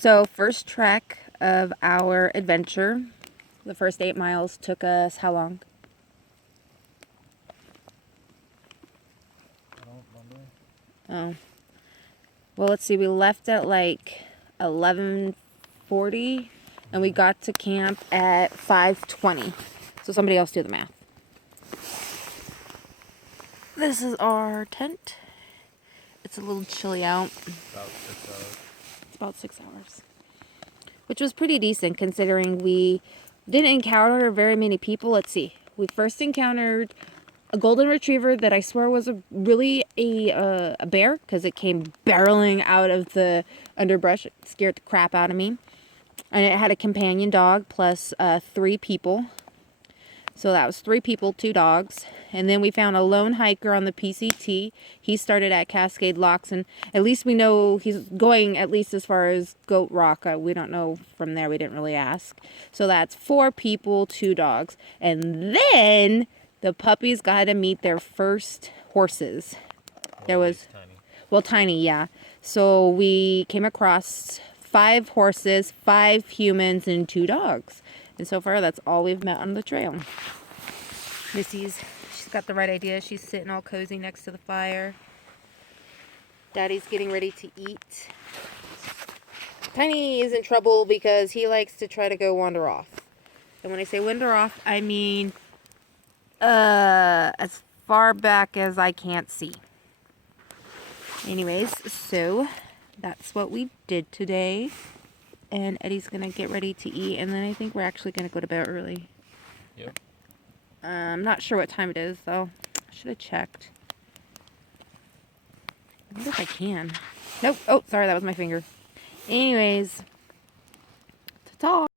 So first trek of our adventure, the first 8 miles took us how long? I don't remember. Oh. Well, let's see. We left at like 11:40 and we got to camp at 5:20. So somebody else do the math. This is our tent. It's a little chilly out. About 6 hours. It's about 6 hours. Which was pretty decent considering we didn't encounter very many people. Let's see. We first encountered a golden retriever that I swear was really a bear because it came barreling out of the underbrush. It scared the crap out of me. And it had a companion dog plus 3 people. So that was 3 people, 2 dogs. And then we found a lone hiker on the PCT. He started at Cascade Locks, and at least we know he's going at least as far as Goat Rock. We don't know from there. We didn't really ask. So that's 4 people, 2 dogs. And then the puppies got to meet their first horses. There was, tiny. well, tiny, yeah. So we came across 5 horses, 5 humans, and 2 dogs. And so far, that's all we've met on the trail. Missy's, she's got the right idea. She's sitting all cozy next to the fire. Daddy's getting ready to eat. Tiny is in trouble because he likes to try to go wander off. And when I say wander off, I mean as far back as I can't see. Anyways, so that's what we did today. And Eddie's going to get ready to eat. And then I think we're actually going to go to bed early. Yep. I'm not sure what time it is, though. I should have checked. I wonder if I can. Nope. Oh, sorry. That was my finger. Anyways. Ta-ta.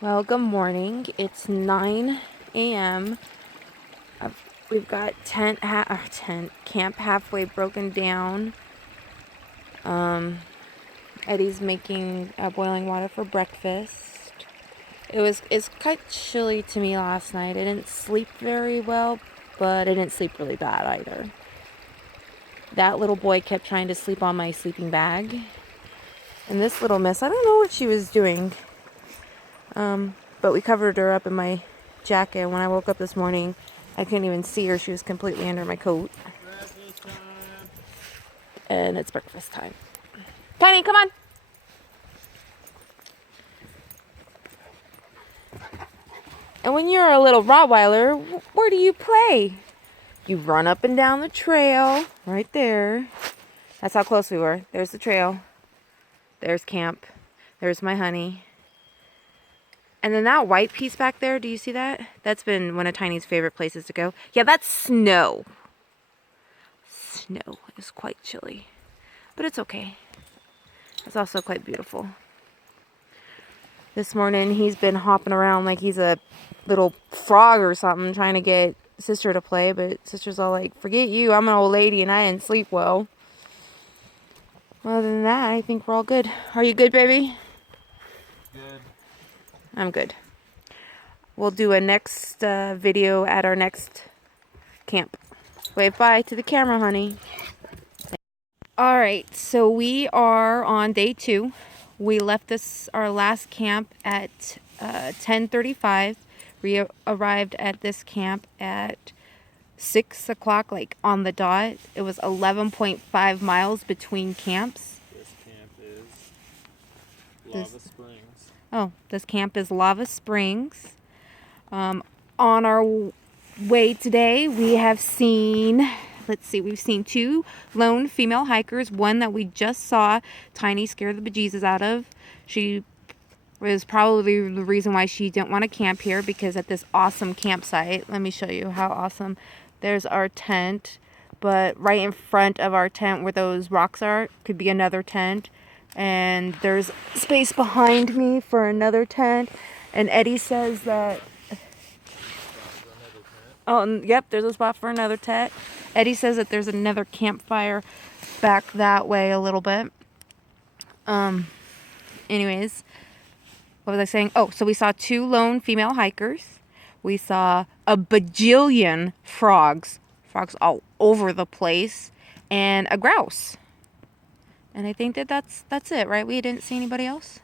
Well, good morning. It's 9 a.m. We've got camp halfway broken down. Eddie's making boiling water for breakfast. It's quite chilly to me last night. I didn't sleep very well, but I didn't sleep really bad either. That little boy kept trying to sleep on my sleeping bag. And this little miss, I don't know what she was doing. But we covered her up in my jacket. When I woke up this morning, I couldn't even see her. She was completely under my coat. Breakfast time. And it's breakfast time. Tiny, come on. And when you're a little Rottweiler, where do you play? You run up and down the trail. Right there. That's how close we were. There's the trail. There's camp. There's my honey. And then that white piece back there, do you see that? That's been one of Tiny's favorite places to go. Yeah, that's snow. Snow is quite chilly. But it's okay. It's also quite beautiful. This morning, he's been hopping around like he's a little frog or something, trying to get Sister to play. But Sister's all like, forget you, I'm an old lady and I didn't sleep well. Other than that, I think we're all good. Are you good, baby? Good. I'm good. We'll do a next video at our next camp. Wave bye to the camera, honey. Alright, so we are on day 2. We left our last camp at 10:35. We arrived at this camp at 6 o'clock, like on the dot. It was 11.5 miles between camps. This camp is Lava Springs. Oh, this camp is Lava Springs. On our way today, we have seen, we've seen 2 lone female hikers. One that we just saw, Tiny scared the bejesus out of. She was probably the reason why she didn't want to camp here, because at this awesome campsite, let me show you how awesome. There's our tent, but right in front of our tent where those rocks are could be another tent. And there's space behind me for another tent. And Eddie says that... Oh, yep, there's a spot for another tent. Eddie says that there's another campfire back that way a little bit. Anyways, what was I saying? Oh, so we saw 2 lone female hikers. We saw a bajillion frogs all over the place, and a grouse. And I think that that's it, right? We didn't see anybody else.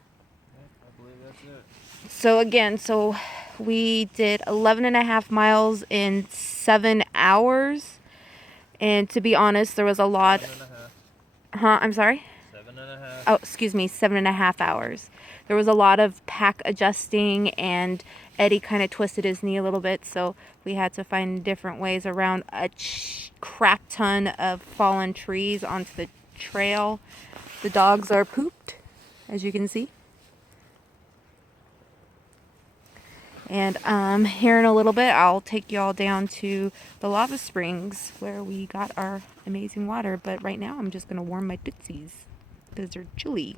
Yeah, I believe that's it. So again, we did 11.5 miles in 7 hours. And to be honest, there was a lot. 7.5. Huh? I'm sorry? 7.5. Oh, excuse me, 7.5 hours. There was a lot of pack adjusting, and Eddie kind of twisted his knee a little bit, so we had to find different ways around a crap ton of fallen trees onto the trail. The dogs are pooped, as you can see. And here in a little bit, I'll take you all down to the lava springs where we got our amazing water. But right now, I'm just going to warm my tootsies because they're chilly.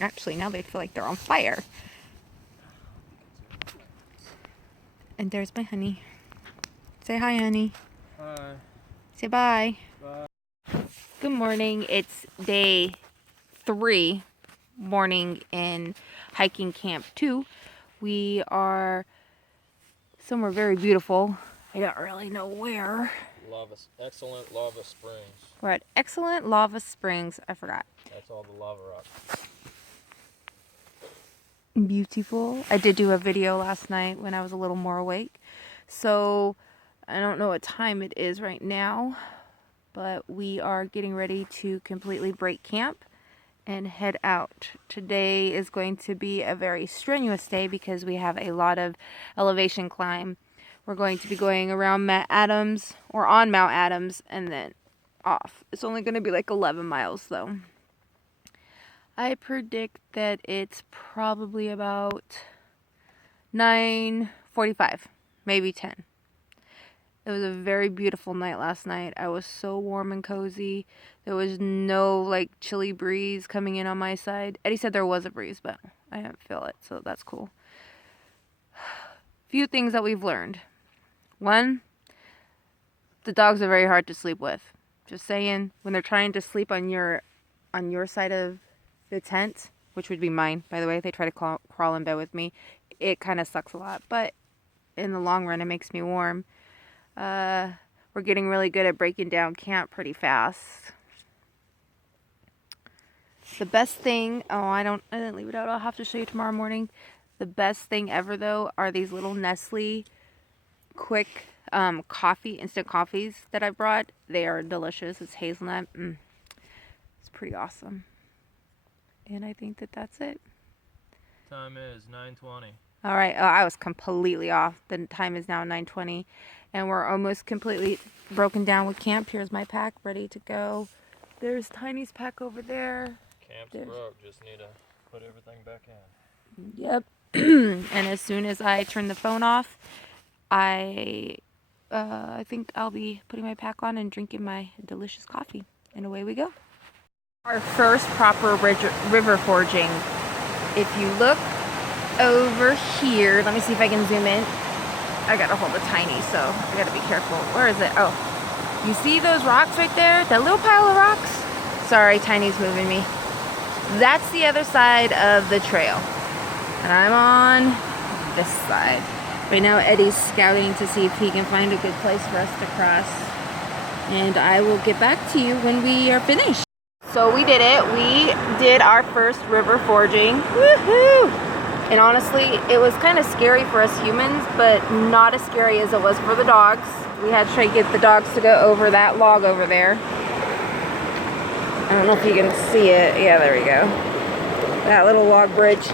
Actually, now they feel like they're on fire. And there's my honey. Say hi, honey. Hi. Say bye. Bye. Good morning. It's day 3, morning in hiking camp 2. We are somewhere very beautiful. I don't really know where. Excellent lava springs. We're at Excellent Lava Springs. I forgot. That's all the lava rock. Beautiful. I did do a video last night when I was a little more awake. So I don't know what time it is right now, but we are getting ready to completely break camp and head out. Today is going to be a very strenuous day because we have a lot of elevation climb. We're going to be going around Mount Adams, or on Mount Adams, and then off. It's only going to be like 11 miles though. I predict that it's probably about 9:45, maybe 10. It was a very beautiful night last night. I was so warm and cozy. There was no like chilly breeze coming in on my side. Eddie said there was a breeze, but I didn't feel it, so that's cool. Few things that we've learned. 1, the dogs are very hard to sleep with. Just saying, when they're trying to sleep on your side of the tent, which would be mine, by the way, they try to crawl in bed with me. It kind of sucks a lot, but in the long run, it makes me warm. We're getting really good at breaking down camp pretty fast. The best thing, I didn't leave it out. I'll have to show you tomorrow morning. The best thing ever though are these little Nestle quick instant coffees that I brought. They are delicious. It's hazelnut. It's pretty awesome. And I think that that's it. Time is 9:20. All right. Oh, I was completely off. The time is now 9:20, and we're almost completely broken down with camp. Here's my pack ready to go. There's Tiny's pack over there. Camp's broke. Just need to put everything back in. Yep. And as soon as I turn the phone off, I think I'll be putting my pack on and drinking my delicious coffee. And away we go. Our first proper river forging. If you look over here, let me see if I can zoom in. I gotta hold the Tiny, so I gotta be careful. Where is it? Oh, you see those rocks right there? That little pile of rocks? Sorry, Tiny's moving me. That's the other side of the trail. And I'm on this side. Right now, Eddie's scouting to see if he can find a good place for us to cross. And I will get back to you when we are finished. So we did it. We did our first river forging. Woohoo! And honestly, it was kind of scary for us humans, but not as scary as it was for the dogs. We had to try to get the dogs to go over that log over there. I don't know if you can see it. Yeah, there we go. That little log bridge.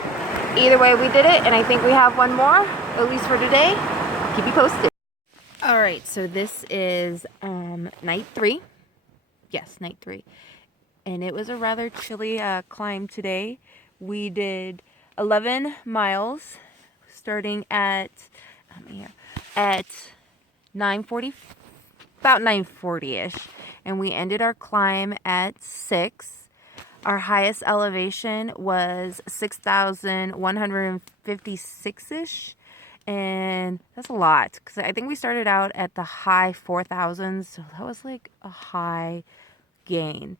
Either way, we did it, and I think we have one more, at least for today. I'll keep you posted. All right, so this is night 3. Yes, night 3. And it was a rather chilly climb today. We did 11 miles, starting at 9:40, about 9:40ish, and we ended our climb at 6. Our highest elevation was 6,156ish, and that's a lot because I think we started out at the high 4,000s, so that was like a high gain.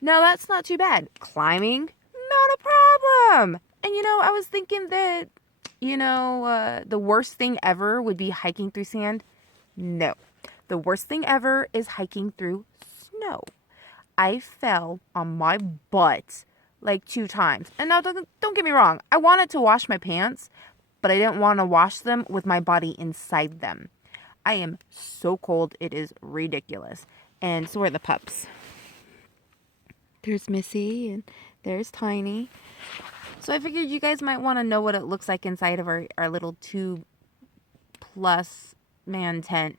Now that's not too bad. Climbing, not a problem. And I was thinking that, the worst thing ever would be hiking through sand. No. The worst thing ever is hiking through snow. I fell on my butt like 2 times. And now don't get me wrong. I wanted to wash my pants, but I didn't want to wash them with my body inside them. I am so cold. It is ridiculous. And so are the pups. There's Missy and there's Tiny. So I figured you guys might want to know what it looks like inside of our little 2+ man tent.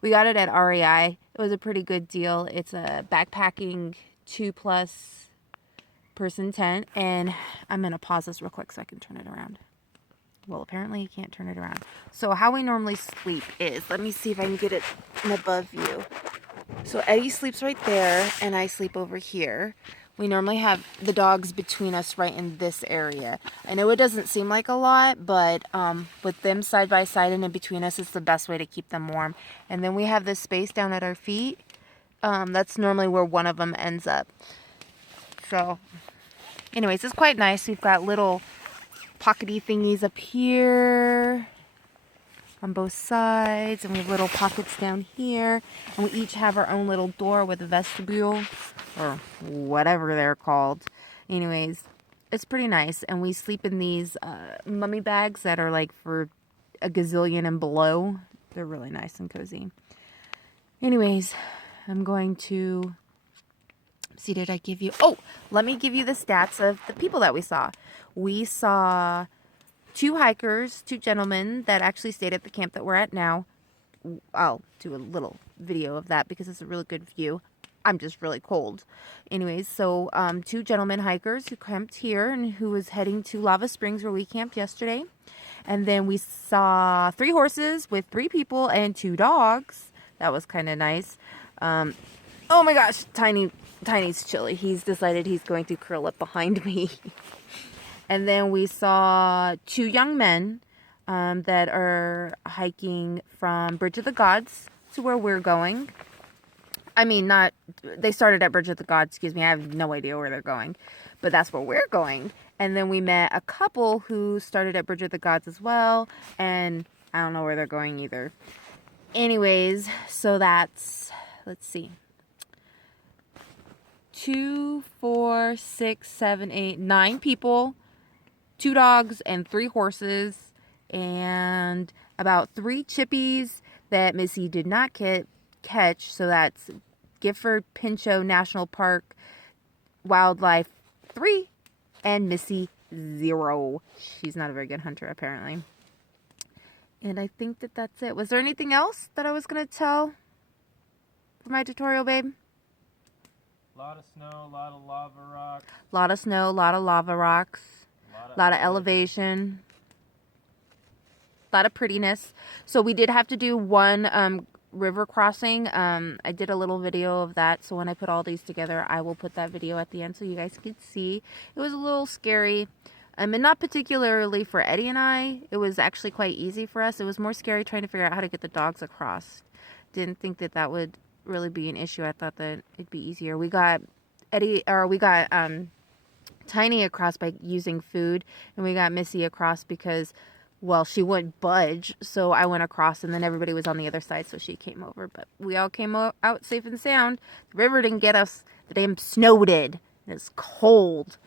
We got it at REI. It was a pretty good deal. It's a backpacking 2+ person tent. And I'm going to pause this real quick so I can turn it around. Well, apparently you can't turn it around. So how we normally sleep is, let me see if I can get it in above view. So Eddie sleeps right there and I sleep over here. We normally have the dogs between us right in this area. I know it doesn't seem like a lot, but with them side by side and in between us, it's the best way to keep them warm. And then we have this space down at our feet. That's normally where one of them ends up. So anyways, it's quite nice. We've got little pockety thingies up here on both sides, and we have little pockets down here, and we each have our own little door with a vestibule or whatever they're called. Anyways, it's pretty nice. And we sleep in these mummy bags that are like for a gazillion and below. They're really nice and cozy. Anyways, I'm going to see, did I give you, let me give you the stats of the people that we saw. We saw 2 hikers, 2 gentlemen that actually stayed at the camp that we're at now. I'll do a little video of that because it's a really good view. I'm just really cold. Anyways, so 2 gentlemen hikers who camped here and who was heading to Lava Springs where we camped yesterday. And then we saw 3 horses with 3 people and 2 dogs. That was kind of nice. Oh my gosh, Tiny's chilly. He's decided he's going to curl up behind me. And then we saw 2 young men that are hiking from Bridge of the Gods to where we're going. I mean, they started at Bridge of the Gods, excuse me. I have no idea where they're going, but that's where we're going. And then we met a couple who started at Bridge of the Gods as well, and I don't know where they're going either. Anyways, so that's, let's see. 2, 4, 6, 7, 8, 9 people, 2 dogs and 3 horses, and about 3 chippies that Missy did not catch. So that's Gifford Pinchot National Park Wildlife 3 and Missy 0. She's not a very good hunter apparently. And I think that's it. Was there anything else that I was going to tell for my tutorial, babe? A lot of snow, a lot of lava rocks. A lot of snow, a lot of lava rocks. A lot of elevation. A lot of prettiness. So we did have to do one river crossing. I did a little video of that. So when I put all these together, I will put that video at the end so you guys can see. It was a little scary. And not particularly for Eddie and I. It was actually quite easy for us. It was more scary trying to figure out how to get the dogs across. Didn't think that would really be an issue. I thought that it'd be easier. We got Tiny across by using food, and we got Missy across because, well, she wouldn't budge, so I went across, and then everybody was on the other side, so she came over, but we all came out safe and sound. The river didn't get us. The damn snow did. It's cold,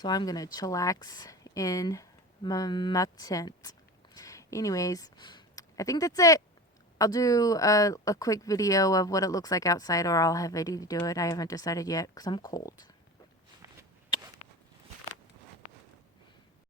so I'm gonna chillax in my tent. Anyways, I think that's it. I'll do a quick video of what it looks like outside, or I'll have Eddie to do it. I haven't decided yet because I'm cold.